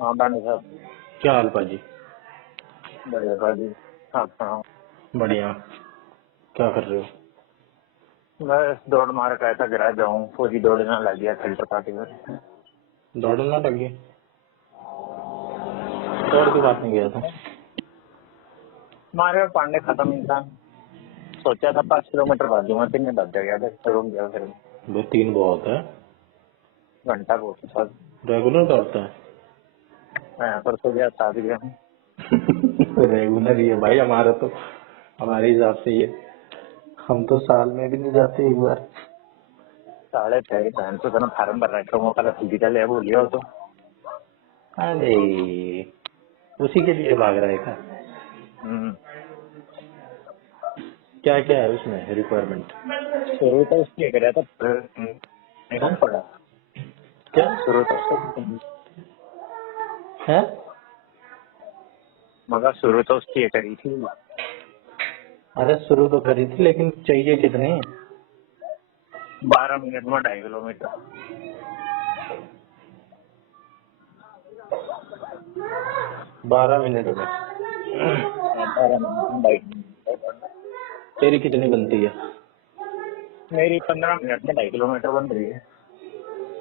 हाँ बांडे साहब। क्या हाल पाजी? बढ़िया भाजी। आप सुनाओ। बढ़िया। क्या कर रहे हो? बस दौड़ मार का ऐसा गिरा जाऊँ, फौजी दौड़ना लग गया फिल्टर पार्टी में। दौड़ना लगे? दौड़ की बात नहीं गया था। मारे पांडे खत्म इंसान। सोचा था 5 किलोमीटर भाग दूंगा, 3 में भाग गया, रुक गया फिर। वो 3 बहुत है। घंटा बहुत सर। रेगुलर दौड़ता है? परसों गया 7 गया। रेगुलर ही है भाई हमारा तो। हमारे हिसाब से ये हम तो साल में भी नहीं जाते एक बार। 6:30 बहन तो तेना फार्म भर रखा हूँ, कल फिजिकल है बोलिए हो तो। अरे उसी के लिए भाग रहा है क्या? क्या क्या है उसमें रिक्वायरमेंट? शुरू तो उसके कराया था, नहीं पड़ा। क्या शुरू तो है? मगर शुरू तो उसकी करी थी। अरे शुरू तो करी थी लेकिन चाहिए कितने? 12 मिनट में 2.5 किलोमीटर। 12 मिनट में? 12 मिनट में 2.5। तेरी कितनी बनती है? मेरी 15 मिनट में 2.5 किलोमीटर बन रही है।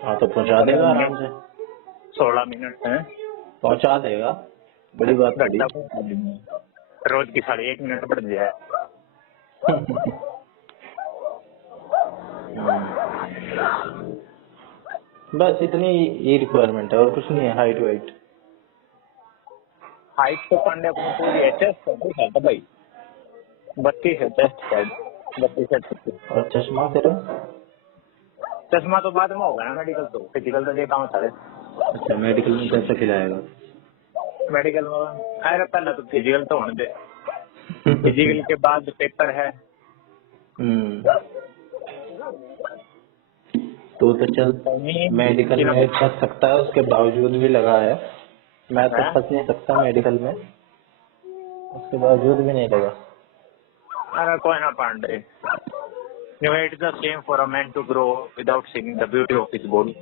हाँ तो पहुंचा 15 देगा आराम मिनट से। 16 मिनट है। पहुंचा देगा, बड़ी बात थोड़ी। घंटा पहुंचा देंगे। रोज की 1.5 मिनट बढ़ जाए। बस इतनी ही रिक्वायरमेंट है और कुछ नहीं है। Height white? हाइट तो पांडे अपनी पूरी है, चेस्ट है तो भाई 32 है, चेस्ट साइड 32 है। और चश्मा तेरा? चश्मा तो बाद में होगा ना, मेडिकल तो फिजिकल तो देखा हूँ सारे। अच्छा मेडिकल में कैसे खिलाएगा? मेडिकल में अरे पहले तो फिजिकल तो होने दे, फिजिकल के बाद पेपर है। तो चल मेडिकल में फंस सकता है, उसके बावजूद भी लगा है। मैं तो फंस नहीं सकता मेडिकल में, उसके बावजूद भी नहीं लगा। अरे कोई ना Pandey, it is the same for a man to grow without seeing the beauty of his body।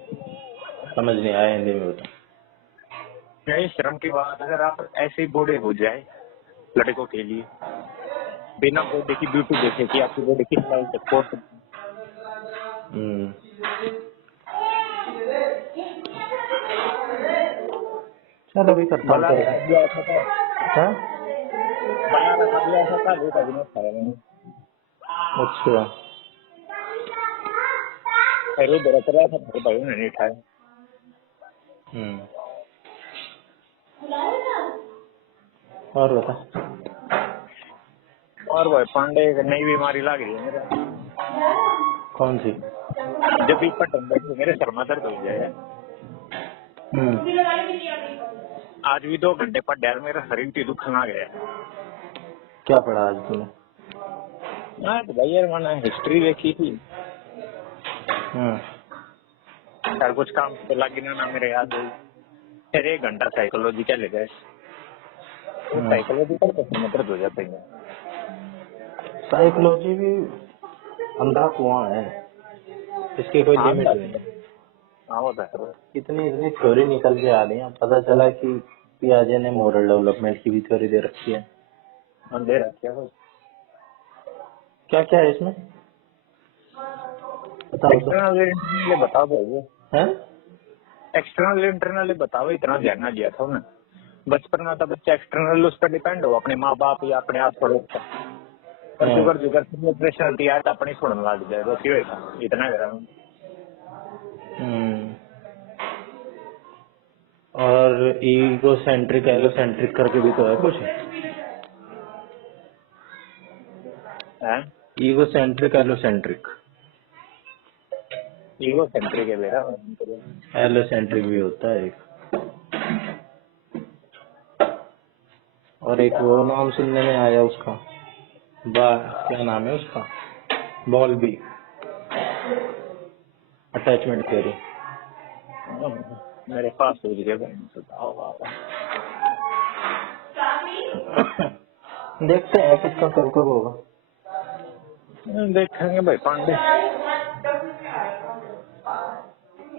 समझ नहीं आया हिंदी में बता। यही शर्म की बात, अगर आप ऐसे ही बूढ़े हो जाए लड़कों के लिए, बिना बॉडी की ब्यूटी देखे कि आपकी बॉडी किस लेवल तक पहुंच सकती है। चलो अभी करता हूँ। बलारा का भी ऐसा था, वो कभी नहीं खाया मैंने। अच्छा फिर वो बड़ा तरह था, फिर भाई मैंने नहीं खाया। और बता। और भाई पांडे एक नई बीमारी लग रही है मेरे। कौन सी? जब भी पटन बैठे मेरे सर में दर्द हो जाए। आज भी 2 घंटे पढ़ यार, मेरा शरीर की दुखना गया। क्या पढ़ा आज तूने? तो भाई यार मैंने हिस्ट्री देखी थी। यार कुछ काम तो लगी ना मेरे याद हुई। फिर 1 घंटा साइकोलॉजी क्या ले गए। साइकोलॉजी पर तो दर्द हो जाता है। साइकोलॉजी भी अंधा कुआं है, इसकी कोई लिमिट नहीं है। हाँ वो तो इतनी इतनी थ्योरी निकल के आ रही है, पता चला कि पियाजे ने मोरल डेवलपमेंट की भी थ्योरी दे रखी है। दे रखी है। क्या क्या है इसमें बताओ तो। एक्सटर्नल बताओ भाई। हैं? एक्सटर्नल इंटरनल बताओ, इतना ध्यान ना दिया था ना बचपन में। तो बच्चा एक्सटर्नल उस पर डिपेंड हो, अपने माँ बाप या अपने आप पड़ोस पर। पर जुगर प्रेशर दिया है तो अपनी सुनने लग जाए, तो क्यों इतना करा। और ईगो सेंट्रिक एलोसेंट्रिक करके भी तो है कुछ। Ego centric allocentric. Ego centric है मेरा, एलोसेंट्रिक भी होता है एक। और एक वो नाम सुनने में आया उसका, क्या नाम है उसका, बॉल्बी अटैचमेंट थ्योरी। मेरे पास हो गया। देखते हैं किसका कब कब होगा। देखेंगे भाई पांडे।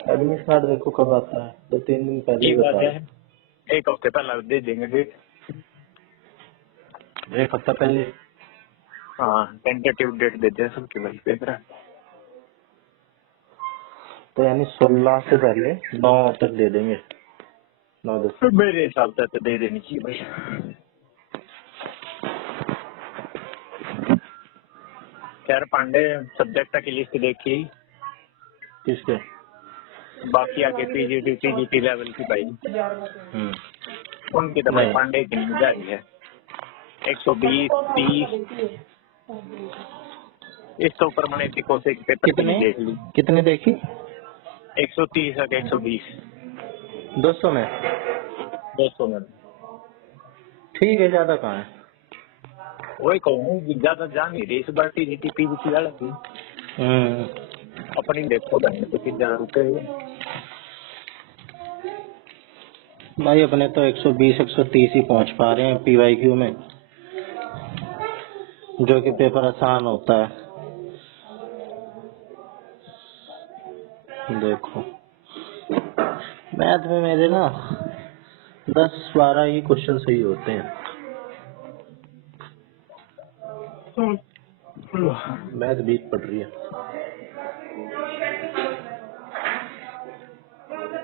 एडमिट कार्ड देखो कब आता है, 2-3 दिन पहले ही ठीक बात बताया। है, एक हफ्ते पहले दे देंगे डेट। 1 हफ्ता पहले। हाँ, टेंटेटिव डेट देते हैं सबके भाई पेपर। तो यानी 16 से पहले 9 तक दे देंगे, 9-10। मेरे हिसाब से तो दे देनी चाहिए भाई। यार पांडे सब्जेक्ट की लिस्ट देखी, किसके? बाकी आगे पीजीटी लेवल की भाई, उनकी तो भाई नहीं, पांडे की नहीं जा रही है। 120, 30 इससे ऊपर मैंने कोसे के पेपर की कितने देख ली। कितने देखी? 130 और 120 200 में। 200 में। ठीक है, ज्यादा कहाँ है। वही कहूँ ज्यादा जान नहीं रही इस बार पीजीटी पीजीटी वाला की। अपनी देखो बहन तो कितना रुके भाई अपने तो 120-130 ही पहुंच पा रहे हैं पीवाईक्यू में, जो कि पेपर आसान होता है। देखो मैथ में मेरे ना 10-12 ही क्वेश्चन सही होते हैं। मैथ वीक पड़ रही है।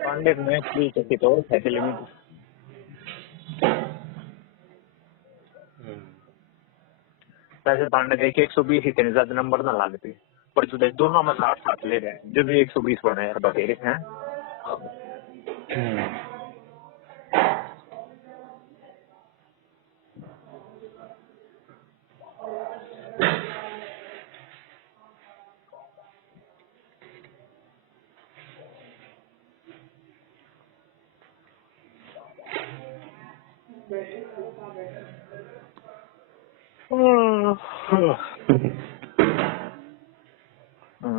पांडे में की तो लिमिट। वैसे पांडे देखे 120 इतने ज्यादा नंबर ना ला लेते, पर जो दोनों में 60 ले रहे हैं, जो भी 120 बने यार बतेरे हैं।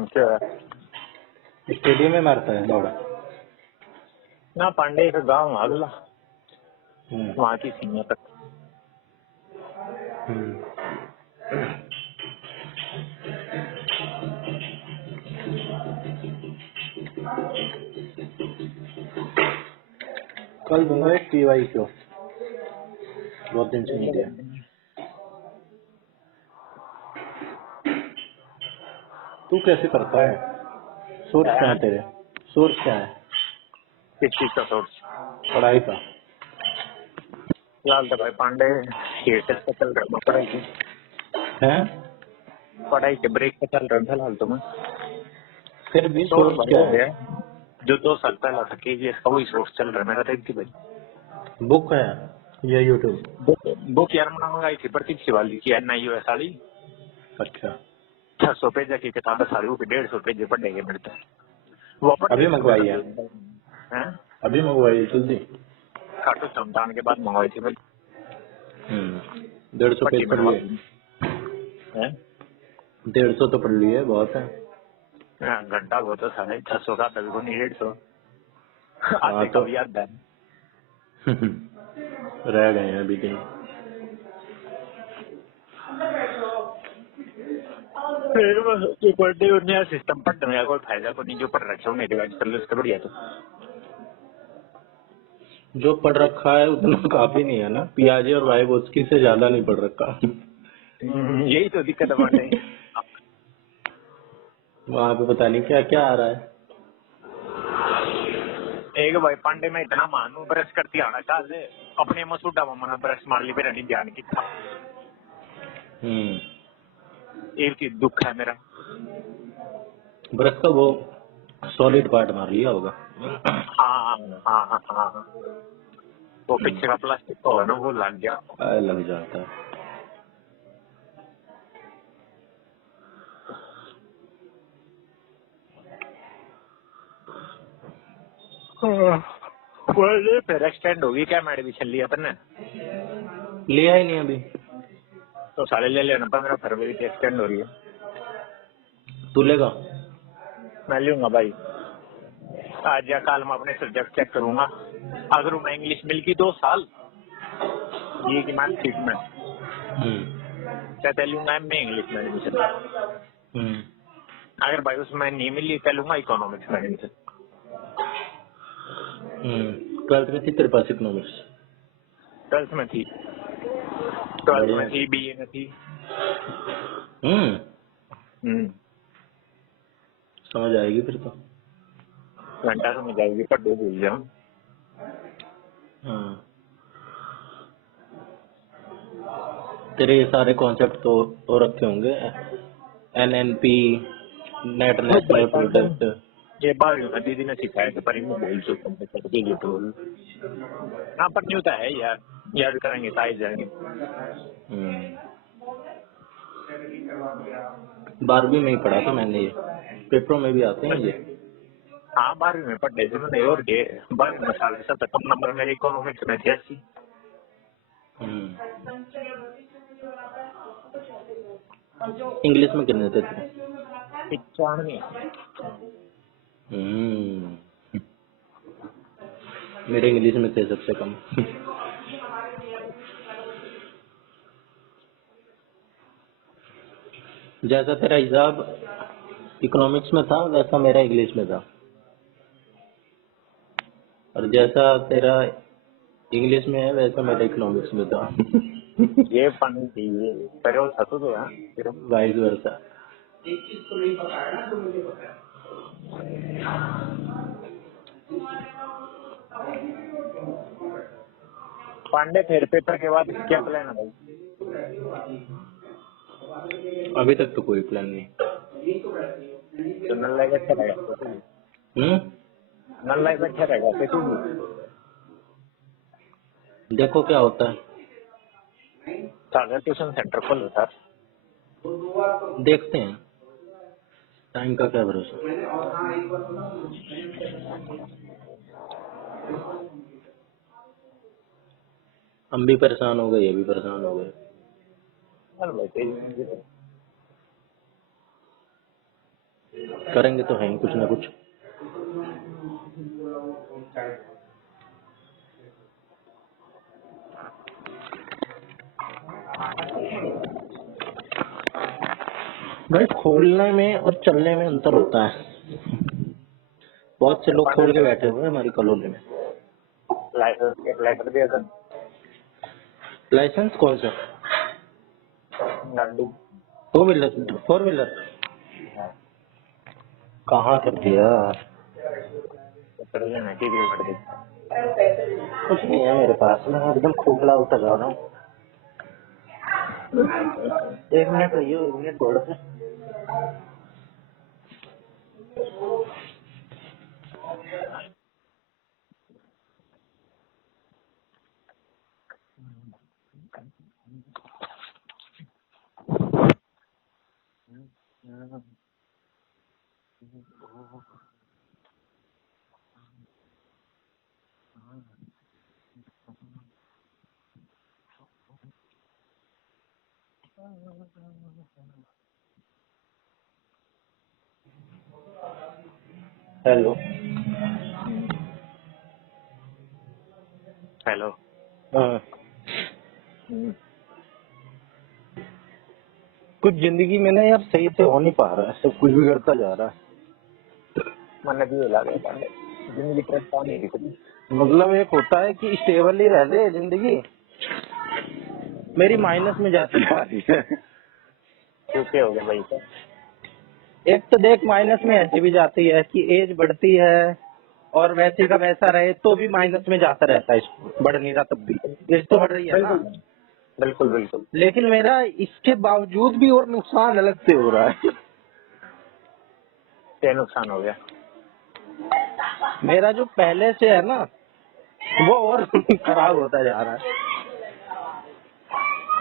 क्या स्टेडियम में मारता है दौड़ा। ना पांडे का गांव अगला वहाँ की सीमा तक। कल दूंगा एक पीवाईक्यू, बहुत दिन से नहीं दिया। तू कैसे करता है? सोर्स क्या है तेरे? सोर्स क्या है किस चीज का सोर्स? पढ़ाई का? फिलहाल तो भाई पांडे हियरसेट पे चल रहा है पढ़ाई के ब्रेक पे चल रहा है फिलहाल तो मैं। फिर भी सोर्स सोर्स भाई क्या हो है? गया जो 2 साल पहला था केजीएस का, वही सोर्स चल रहा है मेरा। देखती भाई बुक है या यूट्यूब? बुक यार मैंने मंगाई थी प्रतीक वाली की, NIUS वाली। अच्छा, 600 पेज की किताब सारी, वो 150 पेज पढ़ेंगे मेरे तो। वो अपन अभी मंगवाई है? हैं अभी मंगवाई जल्दी? खाटू श्याम के बाद मंगवाई थी भाई। 150 पट्टी पेज पढ़ बनवा लिए? हैं 150 तो पढ़ लिए, बहुत है। घंटा वो तो 650 का, तभी को नहीं 150 हाँ आधे का तो भी याद है। रह गए हैं अभी दिन। फिर जो पढ़ने उन्हें सिस्टम पढ़ने में कोई फायदा को नहीं, जो पढ़ रखे हो मेरे डिवाइस कर लो, इससे बढ़िया तो जो पढ़ रखा है उतना काफी नहीं है ना, पियाजे और वाइगोत्स्की से ज्यादा नहीं पढ़ रखा। यही तो दिक्कत है पांडे। वहाँ पे पता नहीं क्या क्या आ रहा है। एक भाई पांडे में इतना मानू ब्रश करती आना काल अपने मसूडा मना ब्रश मार ली, मेरा नहीं ध्यान की था। एक चीज दुख है मेरा, ब्रश का वो सॉलिड पार्ट मार लिया होगा। हाँ हाँ हाँ हाँ, वो पीछे का प्लास्टिक का ना वो लग गया। लग जाता है। फिर एक्सटेंड होगी क्या? मैं एडमिशन लिया था ना, लिया ही नहीं अभी। तो साले ले लेना, 15 फरवरी की एक्सटेंड हो रही है। तू लेगा? मैं लूंगा भाई, आज या कल मैं अपने सब्जेक्ट चेक करूंगा। अगर मैं इंग्लिश मिल गई 2 साल ये की मार्कशीट में, कहते लूंगा मैं इंग्लिश में एडमिशन। अगर भाई उसमें नहीं मिली तो लूंगा इकोनॉमिक्स में एडमिशन। ट्वेल्थ में थी तेरे पास इकोनॉमिक्स? 12th में थी, 12th में थी, बीए में थी। समझ आएगी फिर तो। घंटा समझ जाएगी, पर दो भूल जाओ। हाँ, तेरे ये सारे कॉन्सेप्ट तो हो रखे होंगे, एनएनपी, नेट नेशनल प्रोडक्ट। ये 12वीं में दीदी ने सिखाया था, पर मैं बोल चुका हूँ सर के लिए तो। हाँ, पर न्यू तो है यार, याद करेंगे तो आ ही जाएंगे। 12वीं में ही पढ़ा था मैंने, ये पेपरों में भी आते हैं ये। हाँ, 12वीं में पढ़े थे मैंने, और ये 12वीं में साल के सबसे कम नंबर मेरे इकोनॉमिक्स में थे 80। इंग्लिश में कितने थे तेरे? 95। मेरे इंग्लिश में थे सबसे कम। जैसा तेरा हिसाब इकोनॉमिक्स में था वैसा मेरा इंग्लिश में था, और जैसा तेरा इंग्लिश में है वैसा मेरा इकोनॉमिक्स में था। ये फन थी ये, पर वो था तो यार फिर वाइस वर्सा। पांडे फिर पेपर के बाद क्या प्लान है भाई? अभी तक तो कोई प्लान नहीं। तो नन लाइफ अच्छा रहेगा तो नन लाइफ अच्छा रहेगा फिर तू देखो क्या होता है, सागर ट्यूशन सेंटर खोलो सर। देखते हैं, टाइम का क्या भरोसा। हम भी परेशान हो गए, ये भी परेशान हो गए। करेंगे तो है ही कुछ ना कुछ। भाई खोलने में और चलने में अंतर होता है। बहुत से लोग खोल के बैठे हुए हैं हमारी कॉलोनी में। लेटर दिया था लाइसेंस कौन सा? Laddoo. Two wheeler, four wheeler कहाँ कर दिया? कुछ नहीं है मेरे पास, मैं एकदम खोखला होता जा रहा हूँ। 1 मिनट रहिए, 1 मिनट बोल रहे। हेलो। हेलो। हाँ, कुछ जिंदगी में ना यार सही से हो नहीं पा रहा है, सब कुछ बिगड़ता जा रहा है। मैंने भी ये लगा पांडे, जिंदगी परेशान नहीं थी कभी। मतलब एक होता है कि स्टेबल ही रह ले जिंदगी, मेरी माइनस में जाती जा रही है। क्यों हो गया भाई का? एक तो देख, माइनस में ऐसी भी जाती है कि एज बढ़ती है और वैसे का वैसा रहे तो भी माइनस में जाता रहता है, बढ़ नहीं रहा तब भी, एज तो बढ़ रही है ना। बिल्कुल बिल्कुल। लेकिन मेरा इसके बावजूद भी और नुकसान अलग से हो रहा है। क्या नुकसान हो गया? मेरा जो पहले से है ना वो और खराब होता जा रहा है।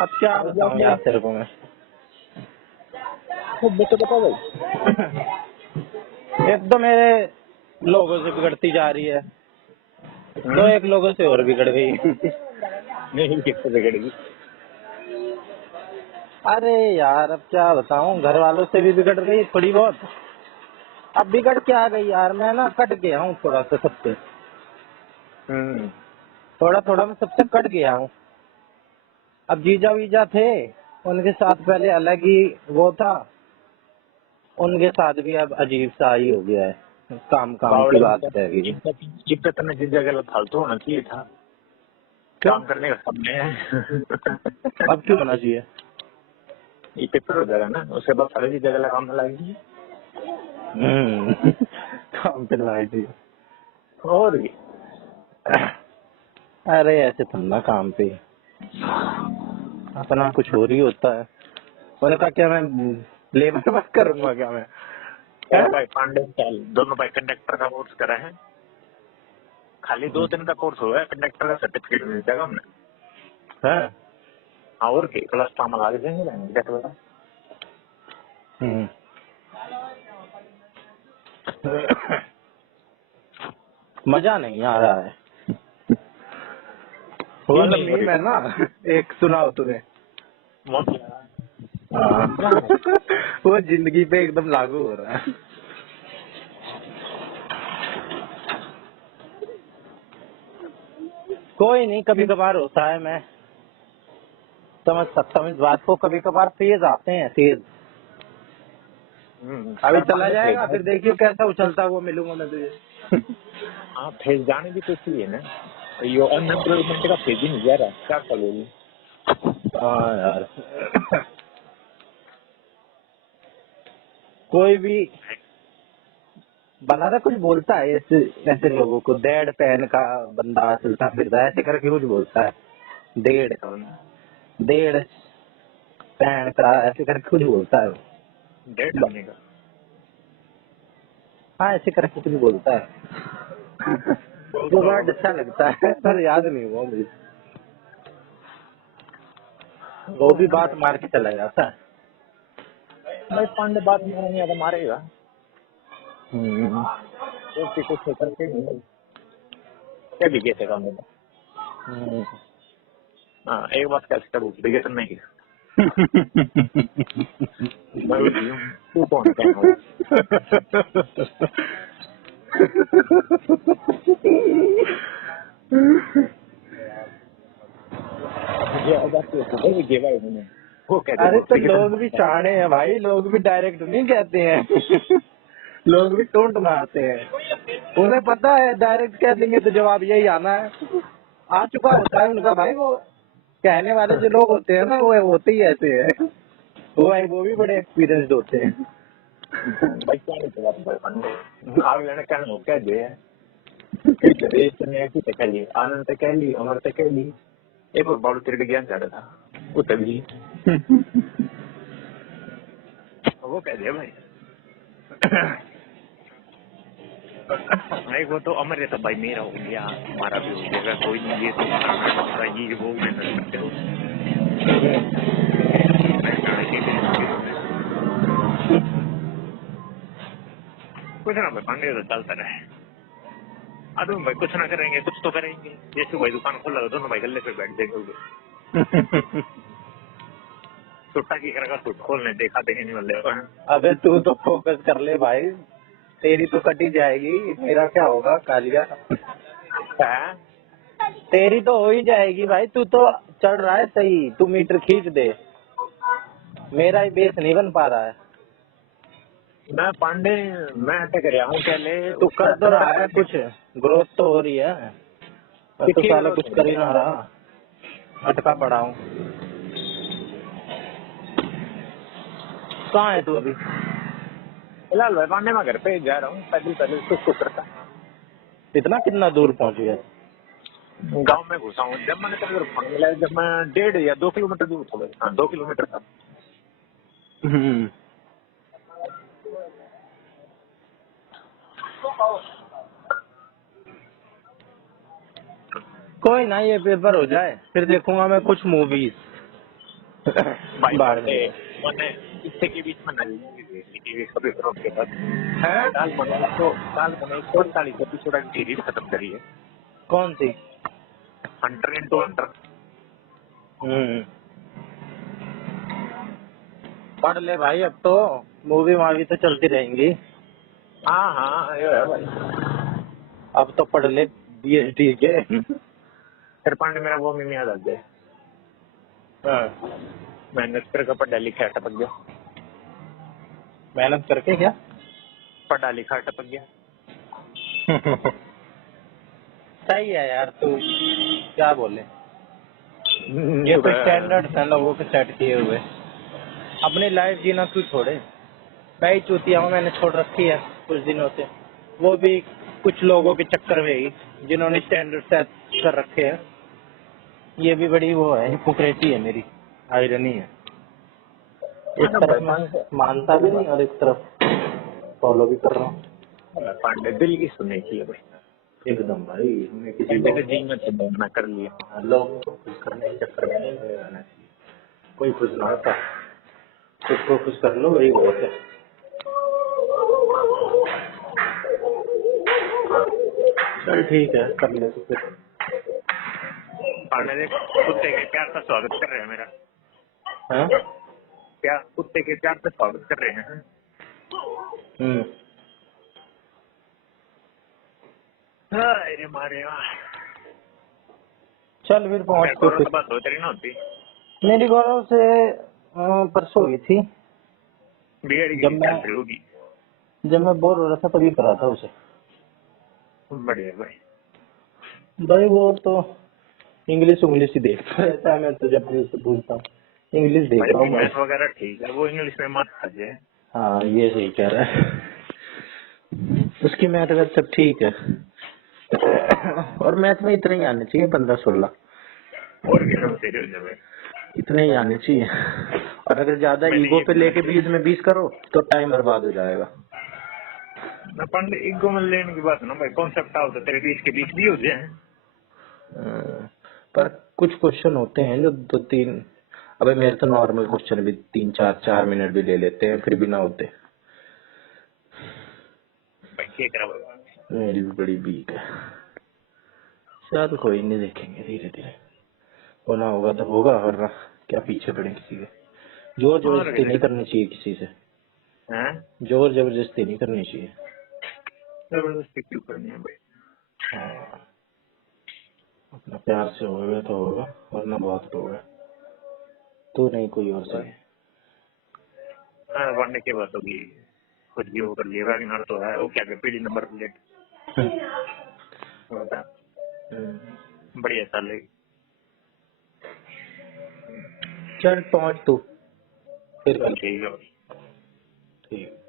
अब क्या बताऊं यार तेरे को मैं। तो बता भाई। एक तो मेरे लोगों से बिगड़ती जा रही है, तो एक लोगों से और बिगड़ गई। नहीं, किससे बिगड़ेगी? अरे यार अब क्या बताऊं, घर वालों से भी बिगड़ गई थोड़ी बहुत। अब बिगड़ के आ गई यार, मैं ना कट गया हूँ थोड़ा सा सबसे, थोड़ा थोड़ा मैं सबसे कट गया हूँ। अब जीजा वीजा थे, उनके साथ पहले अलग ही वो था, उनके साथ भी अब अजीब सा ही हो गया है। काम काम की बात है ये। ये तो जिस जगह फालतू होना चाहिए था, क्यों? काम करने का समय है। अब क्यों होना चाहिए? ये पेपर हो जाएगा ना, उसके बाद सारी चीज जगह काम में लगेगी। काम पे लगाई थी। और भी अरे ऐसे थमना काम पे अपना कुछ और ही होता है। मैंने कहा क्या मैं लेबर वर्क करूंगा क्या मैं? और भाई पांडे साल दोनों भाई कंडक्टर का कोर्स करा है, खाली 2 दिन का कोर्स हुआ है, कंडक्टर का सर्टिफिकेट मिल जाएगा हमने। है? और की क्लास टाइम लग जाएंगे क्या पता। मजा नहीं आ रहा है। वो नहीं हो रही? मैं ना एक सुनाओ तुम्हें। वो जिंदगी पे एकदम लागू हो रहा है। कोई नहीं, कभी कभार होता है, मैं समझ सकता हूँ इस बात को। कभी कभार फेज आते हैं, फेज। अभी चला जाएगा, फिर देखिए कैसा उछलता हुआ मिलूंगा मैं तुझे। हाँ फेज जाने भी तो इसलिए ना, ये अनएम्प्लॉयमेंट का फेज ही नहीं जा रहा, क्या करोगे। हाँ यार, कोई भी बंदा कुछ बोलता है ऐसे ऐसे लोगों को, डेढ़ पैन का बंदा चलता फिरता है ऐसे करके कुछ बोलता है। डेढ़ डेढ़ पैन का ऐसे करके कुछ बोलता है। डेढ़ महीने का हाँ ऐसे करके कुछ बोलता है। जो वर्ड अच्छा लगता है पर याद नहीं हुआ मुझे। वो भी बात मार के चला जाता है। भाई पांडे बात नहीं आता मारेगा, तो कुछ करके क्या भी कहते काम में। हाँ एक बात कैसे करूँ, बिगेसन नहीं की मैं भी हूँ, तू कौन कहना। ये बात तो ये भाई उन्होंने वो कह अरे तो दिया लोग भी शाणे हैं भाई, लोग भी डायरेक्ट नहीं कहते हैं। लोग भी टोंट मारते हैं। उन्हें पता है डायरेक्ट कह देंगे तो जवाब यही आना है। आ चुका होता है उनका भाई। वो कहने वाले जो लोग होते हैं ना, वो होते ही ऐसे हैं। वो भी बड़े एक्सपीरियंस्ड होते हैं। भाई क्या नहीं चला आग लेने कहना हो क्या जो है ऐसी कह ली, आनंद कह ली, अमर कह ली, एक और बालू तेरे ज्ञान चाह रहा था वो तभी वो कह दिया भाई। एक वो तो अमर है तो भाई मेरा हो गया, हमारा भी हो गया, कोई नहीं ये तो करना होगा, ये वो मेहनत करते हो कुछ ना भाई पांडे तो चलता रहे। अब भाई कुछ ना करेंगे कुछ तो करेंगे, जैसे भाई दुकान खोल लगा दोनों भाई गले पे बैठ जाएंगे। छुट्टा की करेगा सूट खोलने देखा देखे नहीं वाले। अबे तू तो फोकस कर ले भाई, तेरी तो कटी जाएगी, मेरा क्या होगा कालिया। तेरी तो हो ही जाएगी भाई, तू तो चढ़ रहा है सही, तू मीटर खींच दे, मेरा ही बेस नहीं बन पा रहा है। मैं पांडे मैं अटक रहा हूँ पहले तू कर तो रहा है कुछ, ग्रोथ तो हो रही है, मैं तो साला कुछ कर ही ना रहा, अटका पड़ा हूँ। कहाँ है तू अभी? फिलहाल भाई पांडे मैं घर पे जा रहा हूँ, पैदल पैदल कुछ करता इतना कितना दूर पहुँच गया? गांव में घुसा हूँ। जब मैंने तेरे को फोन मिला जब मैं 1.5 या 2 किलोमीटर दूर था। हाँ 2 किलोमीटर था। कोई ना, ये पेपर हो जाए फिर देखूंगा मैं कुछ मूवीज। भाई बाहर में मैंने इससे के बीच में नई पेपर के बाद है। काल मैंने 148 एपिसोड की सीरीज खत्म करी है, कौन सी? Hunter into Hunter. पढ़ ले भाई, अब तो मूवी मावी तो चलती रहेंगी। हाँ हाँ ये है भाई। अब तो पढ़ ले BSD के। फिर पांडे मेरा वो में याद आ गया, मैंने तेरे का पढ़ा लिखा टपक गया। मेहनत करके क्या? पढ़ा लिखा टपक गया। सही है यार, तू क्या बोले। ये तो स्टैंडर्ड है लोगों के सेट किए हुए। अपनी लाइफ जीना तू छोड़े। मैं ही चूतिया हूँ, मैंने छोड़ रखी है कुछ दिनों से, वो भी कुछ लोगों के चक्कर में ही जिन्होंने स्टैंडर्ड सेट कर रखे हैं। ये भी बड़ी वो है, हिपोक्रेसी है मेरी, आयरनी है। एक तरफ मैं मानता भी नहीं और एक तरफ फॉलो भी कर रहा हूँ। पांडे दिल की सुननी चाहिए भाई, एकदम भाई, मैं किसी पांडे के जी में तो ना कर लिया। लोग को खुश करने के चक्कर में नहीं रहना चाहिए। कोई खुश ना होता, खुद को खुश कर लो, वही बहुत है। चल ठीक है, कर ले तो फिर। पांडे देख, कुत्ते के प्यार से स्वागत कर रहे हैं मेरा। हाँ? क्या कुत्ते के प्यार से स्वागत कर रहे हैं। अरे मारे चल फिर पहुंच तो फिर। बात हो तेरी ना होती, मेरी गौरव से परसों हुई थी। बिगड़ जब गई मैं चल रही होगी। जब मैं बोर हो रहा था तभी करा था उसे। बढ़िया भाई। भाई वो तो इंग्लिश ही देखता रहता है, मैं तो जब भी उससे पूछता हूँ इंग्लिश देख रहा हूँ भाई। मैथ वगैरह ठीक है, वो इंग्लिश में मत खाजे। हाँ ये सही कह रहा है, उसकी मैथ वैथ सब ठीक है। और मैथ में इतने ही आने चाहिए, 15-16 और क्या तेरे हो जाए। इतने ही आने चाहिए। और अगर ज्यादा मैंने ईगो ये पे लेके 20 में 20 करो तो टाइम बर्बाद हो जाएगा। ना पांडे ईगो में लेने की बात ना भाई, कॉन्सेप्ट आओ तो तेरे 20 के 20 भी हो जाए। पर कुछ क्वेश्चन होते हैं जो 2-3, अबे मेरे तो नॉर्मल क्वेश्चन भी 3-4 मिनट भी ले लेते हैं, फिर भी ना होते। भाई क्या करा भाई। मेरी भी बड़ी वीक है। चल कोई नहीं, देखेंगे धीरे धीरे, होना होगा तो होगा, वरना क्या पीछे पड़े किसी के। जोर और जबरदस्ती नहीं करनी चाहिए किसी से, हैं जोर जबरदस्ती नहीं करनी चाहिए। जबरदस्ती क्यों करनी है भाई। हाँ, अपना प्यार से होगा तो होगा, वरना बहुत होगा। तू नहीं, कोई और सही है। हाँ, पांडे की बात होगी, कुछ भी वो कर लिएगा वैगनर तो है, वो क्या पीढ़ी नंबर प्लेट होता बढ़िया चल। चल पहुंच तू, फिर कर। ठीक है भाई। ठीक।